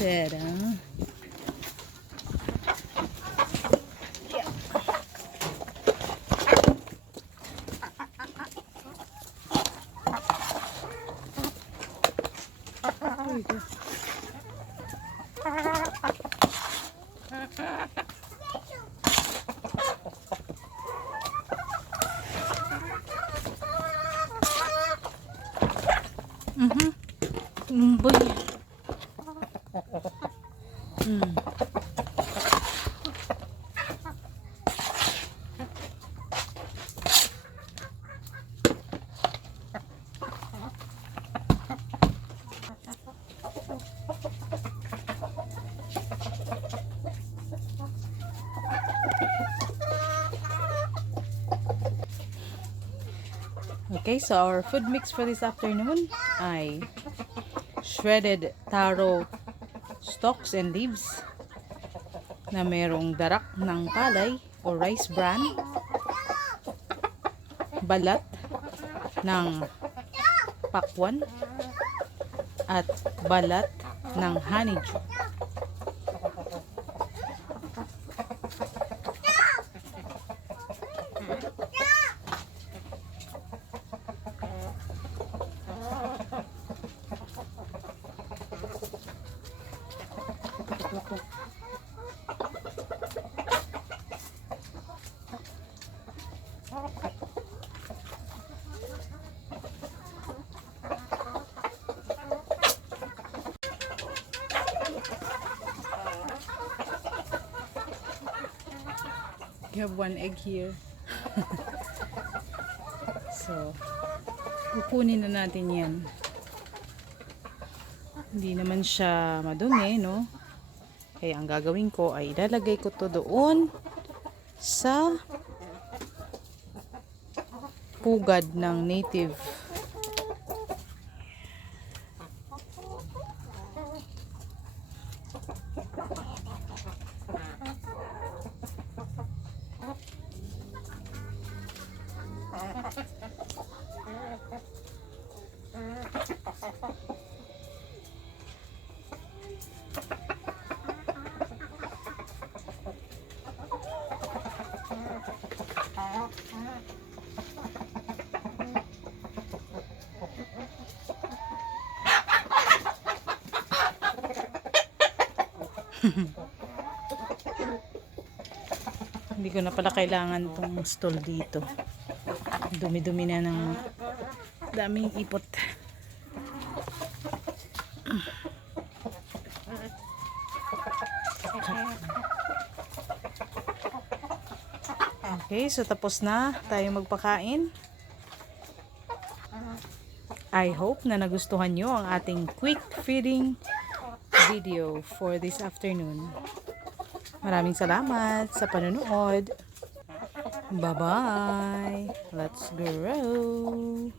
Ta-da! There we go. Boy. Okay, so our food mix for this afternoon ay shredded taro stalks and leaves na merong darak ng palay o rice bran, balat ng pakwan, at balat ng honeydew. You have one egg here. So, kukunin na natin yan. Hindi naman siya madumi, no? Kaya ang gagawin ko ay ilalagay ko to doon sa pugad ng native. Hindi ko na pala kailangan tong stall dito. Dumi-dumi na ng daming ipot. Okay, so tapos na tayo magpakain. I hope na nagustuhan nyo ang ating quick feeding video for this afternoon. Maraming salamat sa panonood. Bye-bye. Let's grow.